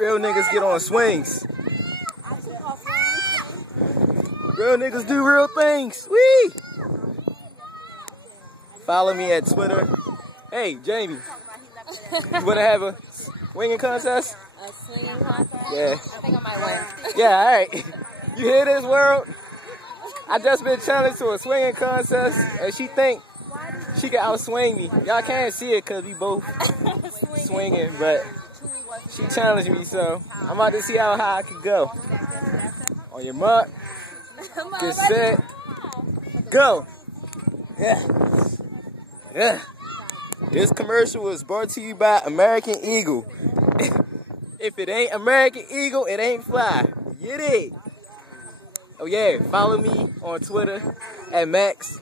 Real niggas get on swings. Real niggas do real things. Wee! Follow me at Twitter. Hey, Jamie. You wanna have a swinging contest? A swinging contest? Yeah. I think I might win. Yeah, alright. You hear this, world? I just been challenged to a swinging contest, and she think she can outswing me. Y'all can't see it because we both swinging, but she challenged me, so I'm about to see how high I can go. On your mark, get set, go. Yeah. Yeah. This commercial was brought to you by American Eagle. If it ain't American Eagle, it ain't fly. Get it? Oh yeah, follow me on Twitter at Max_FDW.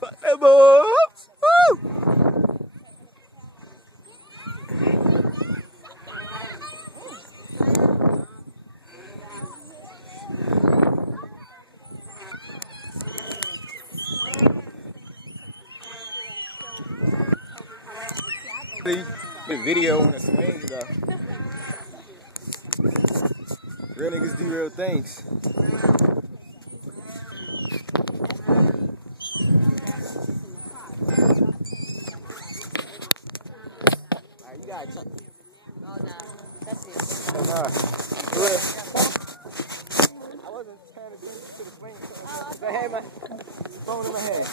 Fuck them boys! Woo! The video on the swings though. Real niggas do real things. Alright, you gotta check. Oh no, that's it. Oh, nah. I wasn't trying to do this to the swing. I had my phone in my hand.